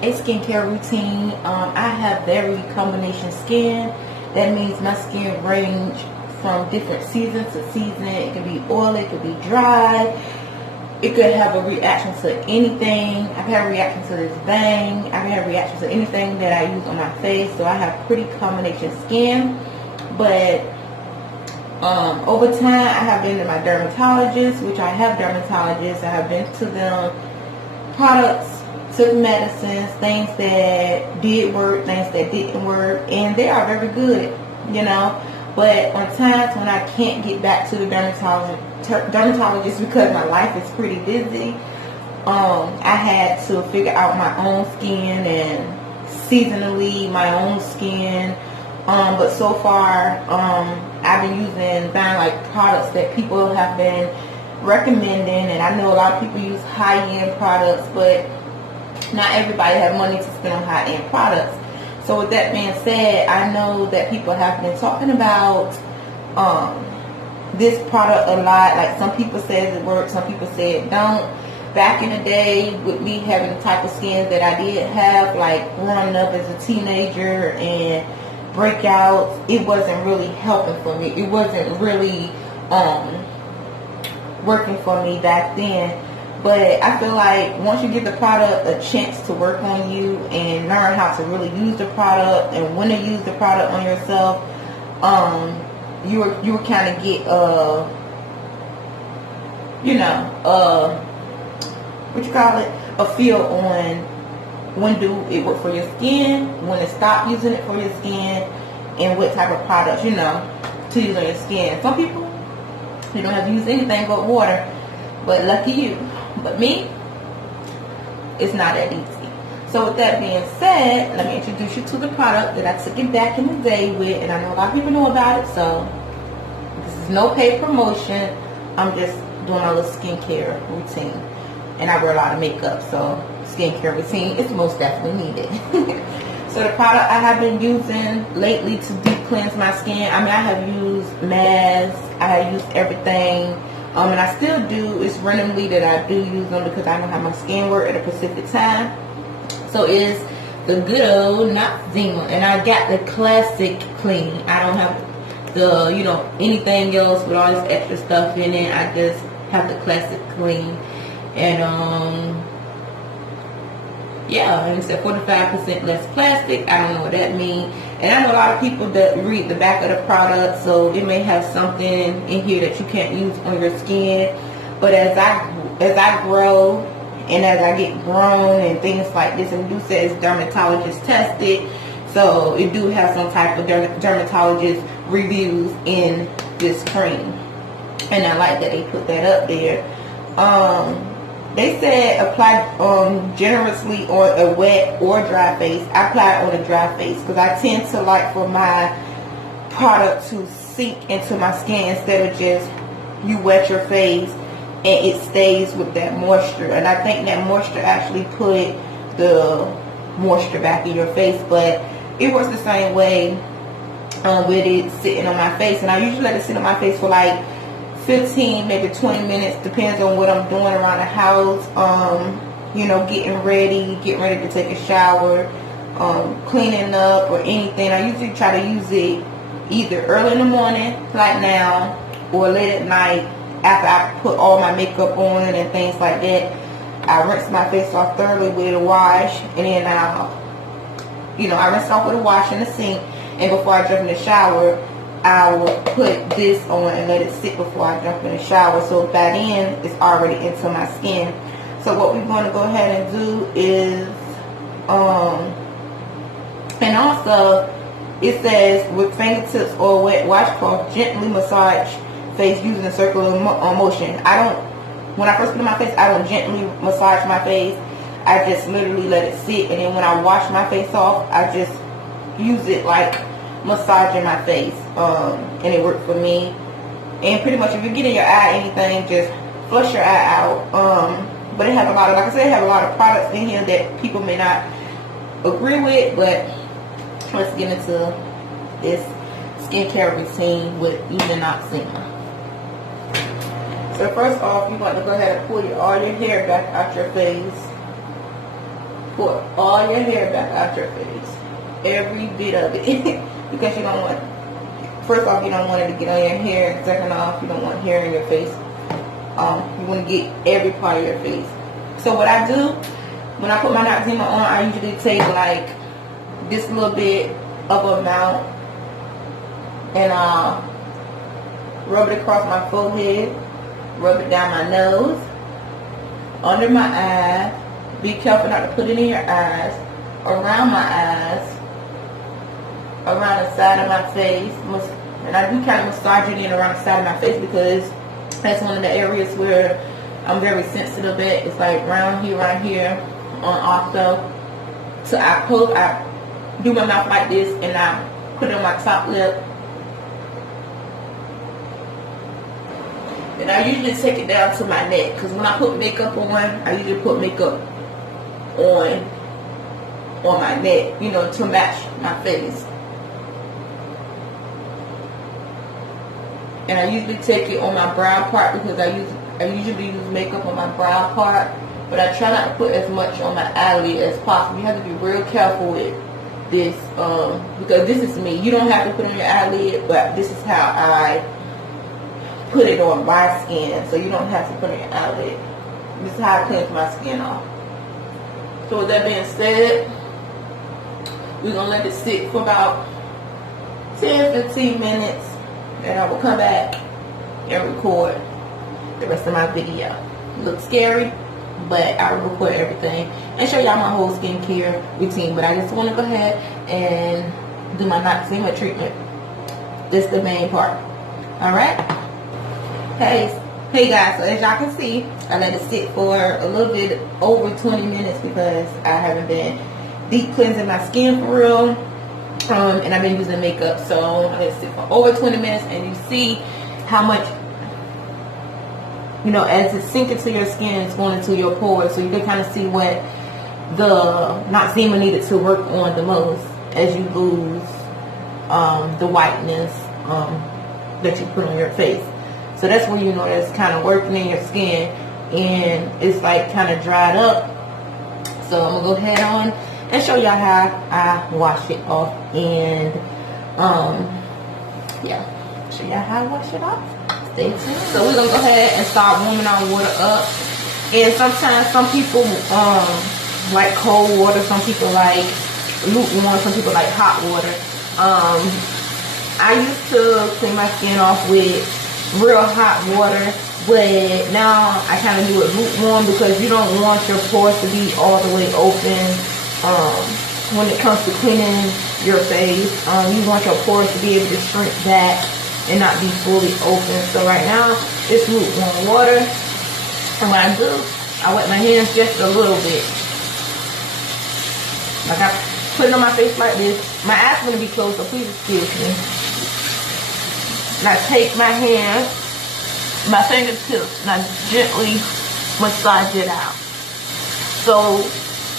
with a skincare routine. I have very combination skin. That means my skin range from different season to season. It can be oily, it could be dry. It could have a reaction to anything. I've had a reaction to this bang. I've had a reaction to anything that I use on my face. So I have pretty combination skin. But over time, I have been to my dermatologist, which I have dermatologists. I have been to them, products, took medicines, things that did work, things that didn't work, and they are very good, you know. But on times when I can't get back to the dermatologist because my life is pretty busy, I had to figure out my own skin and seasonally my own skin. But so far, I've been buying like products that people have been recommending, and I know a lot of people use high-end products, but not everybody has money to spend on high-end products. So with that being said, I know that people have been talking about this product a lot. Like some people say it works, some people say it don't. Back in the day, with me having the type of skin that I did have, like growing up as a teenager and breakouts, it wasn't really helping for me. It wasn't really working for me back then. But I feel like once you give the product a chance to work on you and learn how to really use the product and when to use the product on yourself, you will kind of get a feel on when do it work for your skin, when to stop using it for your skin, and what type of products to use on your skin. Some people, they don't have to use anything but water, but lucky you. But me, it's not that easy. So with that being said, let me introduce you to the product that I took it back in the day with, and I know a lot of people know about it, so this is no paid promotion. I'm just doing a little skincare routine, and I wear a lot of makeup, so skincare routine is most definitely needed. So the product I have been using lately to deep cleanse my skin, I mean, I have used masks, I have used everything. And I still do. It's randomly that I do use them because I know how my skin works at a specific time. So it's the good old Noxzema, and I got the classic clean. I don't have the anything else with all this extra stuff in it. I just have the classic clean, and yeah, and it's at 45% less plastic. I don't know what that means. And I know a lot of people that read the back of the product, so it may have something in here that you can't use on your skin. But as I grow and as I get grown and things like this, and it do say it's dermatologist tested, so it do have some type of dermatologist reviews in this cream. And I like that they put that up there. They said apply generously on a wet or dry face. I apply it on a dry face because I tend to like for my product to sink into my skin instead of just you wet your face and it stays with that moisture. And I think that moisture actually put the moisture back in your face, but it works the same way with it sitting on my face. And I usually let it sit on my face for like 15, maybe 20 minutes, depends on what I'm doing around the house. Getting ready to take a shower, cleaning up or anything. I usually try to use it either early in the morning, like now, or late at night after I put all my makeup on and things like that. I rinse my face off thoroughly with a wash, and then I rinse it off with a wash in the sink, and before I jump in the shower, I will put this on and let it sit before I jump in the shower. So by then, it's already into my skin. So what we're going to go ahead and do is, and also, it says with fingertips or wet washcloth, gently massage face using a circular motion. When I first put it on my face, I don't gently massage my face. I just literally let it sit. And then when I wash my face off, I just use it like massaging my face, and it worked for me. And pretty much if you get in your eye anything, just flush your eye out. But it has a lot of, like I said, it has a lot of products in here that people may not agree with, but let's get into this skincare routine with using Noxzema. So first off, you want to go ahead and pull all your hair back out your face. pull all your hair back out your face, every bit of it, because you don't want, first off, you don't want it to get on your hair, and second off, you don't want hair in your face. You want to get every part of your face. So what I do, when I put my Noxzema on, I usually take like this little bit of amount and rub it across my forehead, rub it down my nose, under my eyes. Be careful not to put it in your eyes, around my eyes, around the side of my face, and I do kind of massage it in around the side of my face because that's one of the areas where I'm very sensitive at. It's like right here, on also. So I do my mouth like this, and I put it on my top lip. And I usually take it down to my neck, because when I put makeup on, I usually put makeup on my neck, you know, to match my face. And I usually take it on my brow part, because I usually use makeup on my brow part, but I try not to put as much on my eyelid as possible. You have to be real careful with this, because this is me. You don't have to put it on your eyelid, but this is how I put it on my skin, so you don't have to put it on your eyelid. This is how I cleanse my skin off. So with that being said, we're going to let it sit for about 10-15 minutes, and I will come back and record the rest of my video. It looks scary, but I will record everything and show y'all my whole skincare routine. But I just want to go ahead and do my Noxzema treatment. This is the main part. Alright? Hey guys, so as y'all can see, I let it sit for a little bit over 20 minutes because I haven't been deep cleansing my skin for real. And I've been using makeup, so I let it sit for over 20 minutes, and you see how much, you know, as it sinks into your skin, it's going into your pores, so you can kind of see what the Noxzema needed to work on the most as you lose the whiteness that you put on your face. So that's where you know that it's kind of working in your skin, and it's like kind of dried up. So I'm gonna go ahead on and show y'all how I wash it off, and yeah, show y'all how I wash it off. Stay tuned. So we're gonna go ahead and start warming our water up. And sometimes some people like cold water, some people like lukewarm, some people like hot water. I used to clean my skin off with real hot water, but now I kind of do it lukewarm because you don't want your pores to be all the way open when it comes to cleaning your face. You want your pores to be able to shrink back and not be fully open. So right now it's lukewarm water, and what I do, I wet my hands just a little bit. Like I put it on my face like this. My eyes are going to be closed, so please excuse me. And I take my hand, my fingertips, and I gently massage it out. So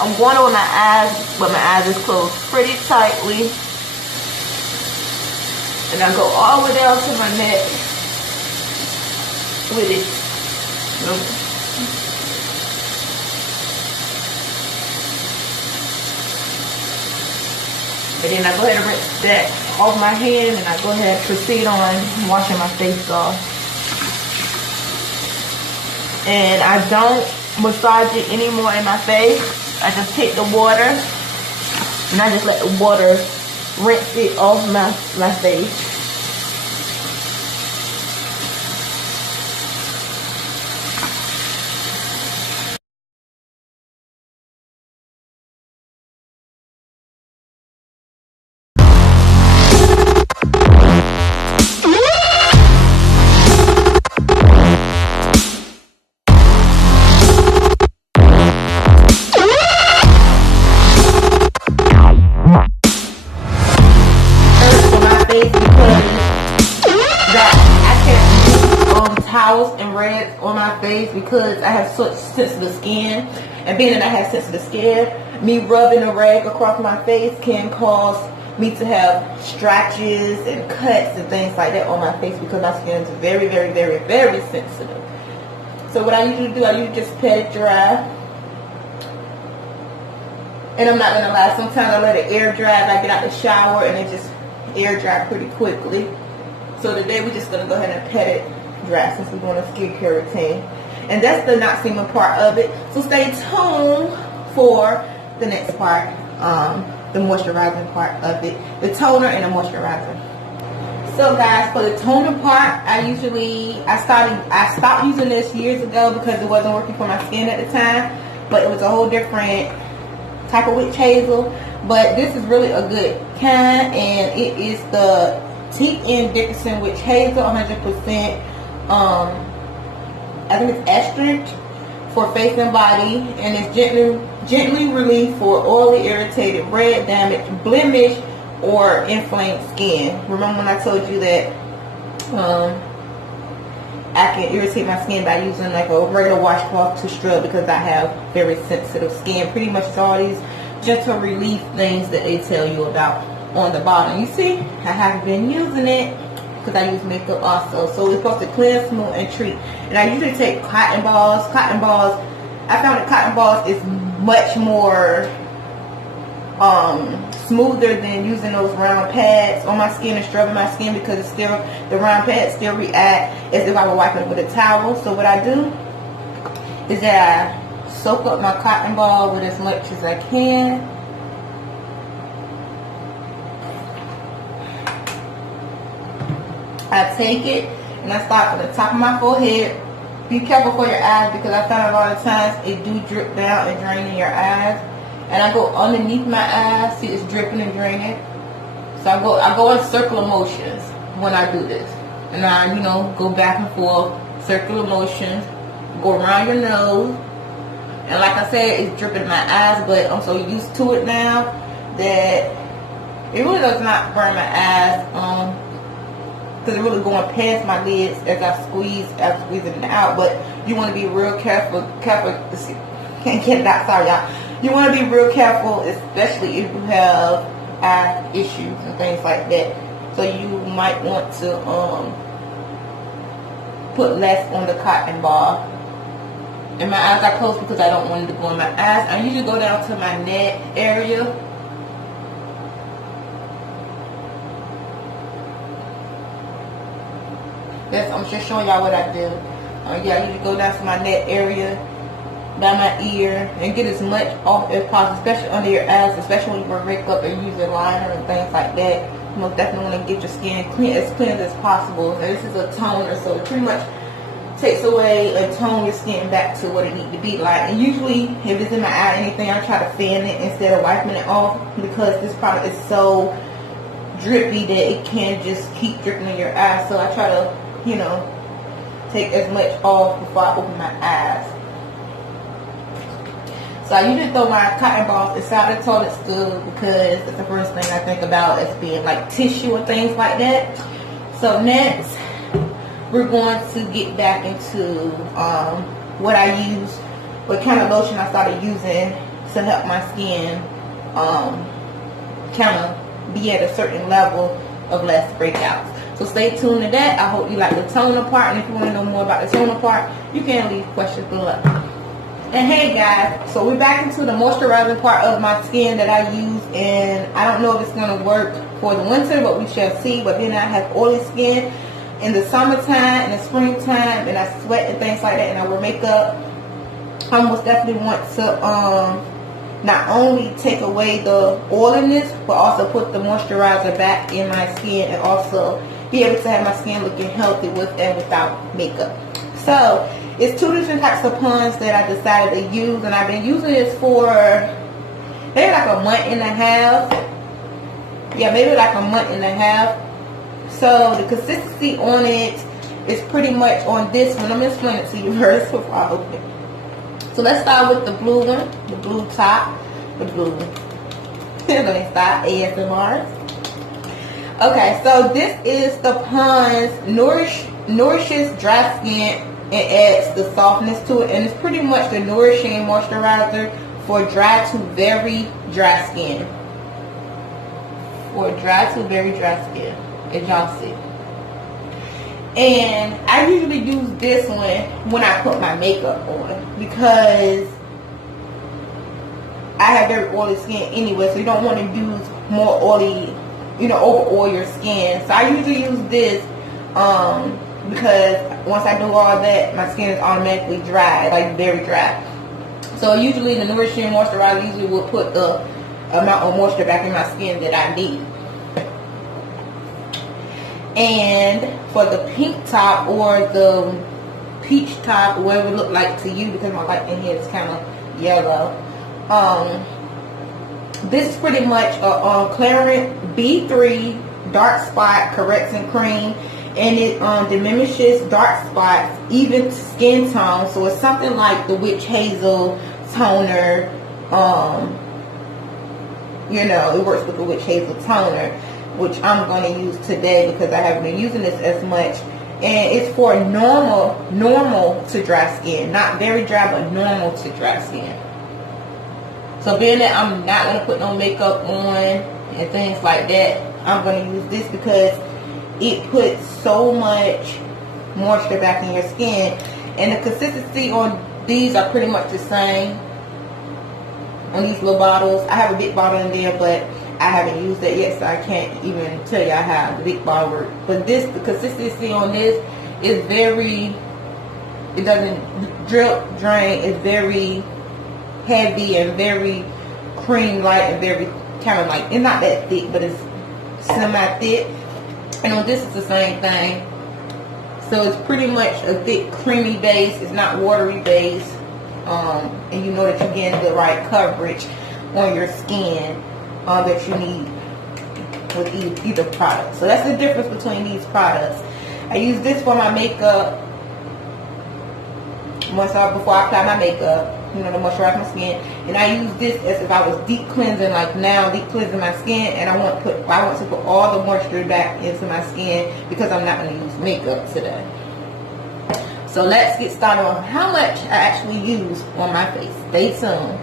I'm going over my eyes, but my eyes is closed pretty tightly. And I go all the way down to my neck with it. And then I go ahead and rinse that off my hand, and I go ahead and proceed on washing my face off. And I don't massage it anymore in my face. I just take the water and I just let the water rinse it off my face. Towels and rags on my face because I have such sensitive skin, and being that I have sensitive skin, me rubbing a rag across my face can cause me to have scratches and cuts and things like that on my face because my skin is very, very, very, very sensitive. So what I usually do, I usually just pat it dry, And I'm not gonna lie, sometimes I let it air dry as I get out the shower, and it just air dry pretty quickly. So today we're just gonna go ahead and pet it dry since we're doing a skincare routine. And that's the Noxzema part of it. So stay tuned for the next part, the moisturizing part of it, the toner and the moisturizer. So guys, for the toner part, I stopped using this years ago because it wasn't working for my skin at the time. But it was a whole different type of witch hazel. But this is really a good kind, and it is the Dickerson witch hazel, 100%. I think it's astringent for face and body, and it's gently relief for oily, irritated, red, damaged, blemish, or inflamed skin. Remember when I told you that I can irritate my skin by using like a regular washcloth to scrub because I have very sensitive skin. Pretty much it's all these gentle relief things that they tell you about on the bottom. You see, I haven't been using it because I use makeup also. So it's supposed to cleanse, smooth, and treat. And I usually take cotton balls. I found that cotton balls is much more smoother than using those round pads on my skin and scrubbing my skin, because it's still, the round pads still react as if I were wiping it with a towel. So what I do is that I soak up my cotton ball with as much as I can. I take it and I start from the top of my forehead. Be careful for your eyes, because I found a lot of times it do drip down and drain in your eyes. And I go underneath my eyes, see it's dripping and draining. So I go in circular motions when I do this. And I, go back and forth, circular motions, go around your nose. And like I said, it's dripping in my eyes, but I'm so used to it now that it really does not burn my eyes. Because it's really going past my lids as I'm squeezing it out. But you want to be real careful. Can't get it out, sorry y'all. You want to be real careful, especially if you have eye issues and things like that. So you might want to put less on the cotton ball. And my eyes are closed because I don't want it to go in my eyes. I usually go down to my neck area. I'm just showing y'all what I do. I usually go down to my neck area, by my ear, and get as much off as possible, especially under your eyes, especially when you wear makeup and use a liner and things like that. You most definitely want to get your skin clean as possible. And this is a toner, so it pretty much takes away and tone your skin back to what it needs to be like. And usually, if it's in my eye or anything, I try to fan it instead of wiping it off, because this product is so drippy that it can just keep dripping in your eyes. So I try to, take as much off before I open my eyes. So I usually throw my cotton balls inside the toilet stool, because it's the first thing I think about as being like tissue and things like that. So next, we're going to get back into what I use, what kind of lotion I started using to help my skin kind of be at a certain level of less breakouts. So stay tuned to that. I hope you like the toner part, and if you want to know more about the toner part, you can leave questions below. And hey guys, so we're back into the moisturizing part of my skin that I use, and I don't know if it's going to work for the winter, but we shall see. But then I have oily skin in the summertime, in the springtime, and I sweat and things like that, and I wear makeup. I most definitely want to not only take away the oiliness, but also put the moisturizer back in my skin, and also be able to have my skin looking healthy with and without makeup. So it's two different types of pons that I decided to use, and I've been using this for maybe like a month and a half. Yeah, maybe like a month and a half. So the consistency on it is pretty much on this one. I'm going to explain it to you first before I open it. So let's start with the blue one, the blue top, the blue one. Let me start ASMR. Okay, so this is the Pond's Nourishes Dry Skin and adds the softness to it, and it's pretty much the nourishing moisturizer for dry to very dry skin. For dry to very dry skin, as y'all see. And I usually use this one when I put my makeup on, because I have very oily skin anyway, so you don't want to use more oily, over oil your skin. So I usually use this because once I do all that, my skin is automatically dry, like very dry. So usually the nourishing moisturizer usually will put the amount of moisture back in my skin that I need. And for the pink top or the peach top, whatever it look like to you, because my light in here is kind of yellow. This is pretty much a Clarent B3 dark spot correcting cream, and it diminishes dark spots, even skin tone. So it's something like the Witch Hazel toner. It works with the Witch Hazel toner, which I'm going to use today because I haven't been using this as much. And it's for normal to dry skin, not very dry, but normal to dry skin. So being that I'm not going to put no makeup on and things like that, I'm going to use this because it puts so much moisture back in your skin. And the consistency on these are pretty much the same on these little bottles. I have a big bottle in there, but I haven't used that yet, so I can't even tell you how the big bottle works. But the consistency on this is it doesn't drip, drain. It's very heavy and very cream-like and very kind of like, it's not that thick, but it's semi-thick. And on this, it's the same thing. So it's pretty much a thick, creamy base. It's not watery base. And you know that you're getting the right coverage on your skin that you need with either product. So that's the difference between these products. I use this for my makeup before I apply my makeup, to moisturize my skin. And I use this as if I was deep cleansing, like now, deep cleansing my skin, and I want to put all the moisture back into my skin because I'm not going to use makeup today. So let's get started on how much I actually use on my face. Stay tuned.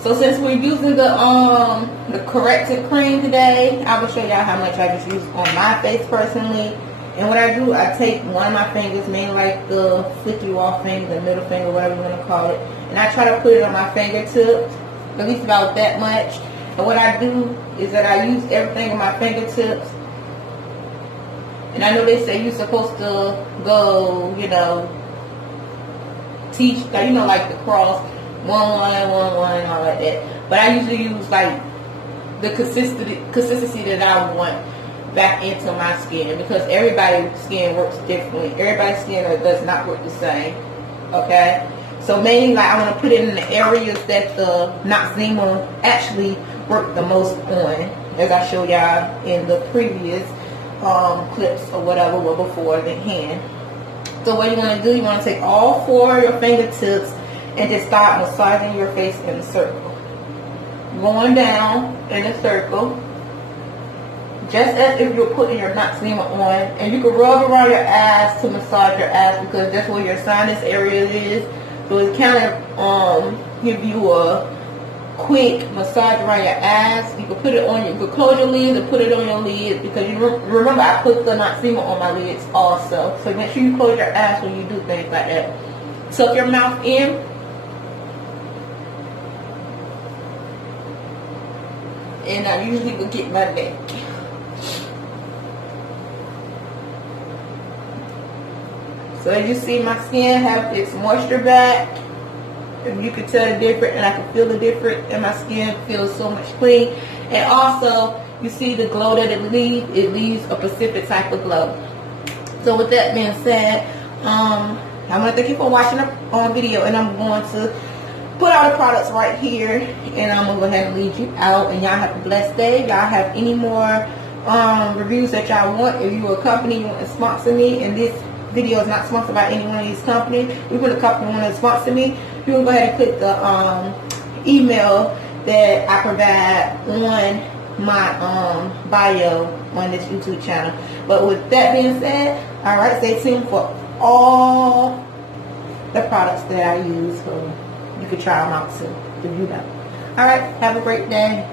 So since we're using the corrective cream today, I will show y'all how much I just use on my face personally. And what I do, I take one of my fingers, mainly like the flicky off finger, the middle finger, whatever you want to call it, and I try to put it on my fingertips, at least about that much. And what I do is that I use everything on my fingertips. And I know they say you're supposed to go, teach, like the cross, 1 1 1 1 and all like that. But I usually use like the consistency that I want back into my skin, because everybody's skin works differently. Everybody's skin does not work the same. Okay, so mainly like I want to put it in the areas that the Noxzema actually work the most on, as I showed y'all in the previous clips or whatever were before the hand. So what you want to do, you want to take all 4 of your fingertips and just start massaging your face in a circle, going down in a circle, just as if you're putting your Noxzema on. And you can rub around your eyes to massage your eyes, because that's where your sinus area is. So it kind of give you a quick massage around your eyes. You can put it on, you can close your lids and put it on your lids, because you remember I put the Noxzema on my lids also. So make sure you close your eyes when you do things like that. Tuck your mouth in. And I usually will get my neck. So as you see, my skin have its moisture back. If you can tell the difference, and I can feel the difference, and my skin feels so much clean. And also, you see the glow that it leaves. It leaves a specific type of glow. So with that being said, I want to thank you for watching the video, and I'm going to put all the products right here, and I'm going to go ahead and lead you out. And y'all have a blessed day. Y'all have any more reviews that y'all want, if you're a company you want to sponsor me, and this video is not sponsored by any one of these companies. If a company want to sponsor me, you can go ahead and click the email that I provide on my bio on this YouTube channel. But with that being said, alright, stay tuned for all the products that I use, so you can try them out too if you know. Alright, have a great day.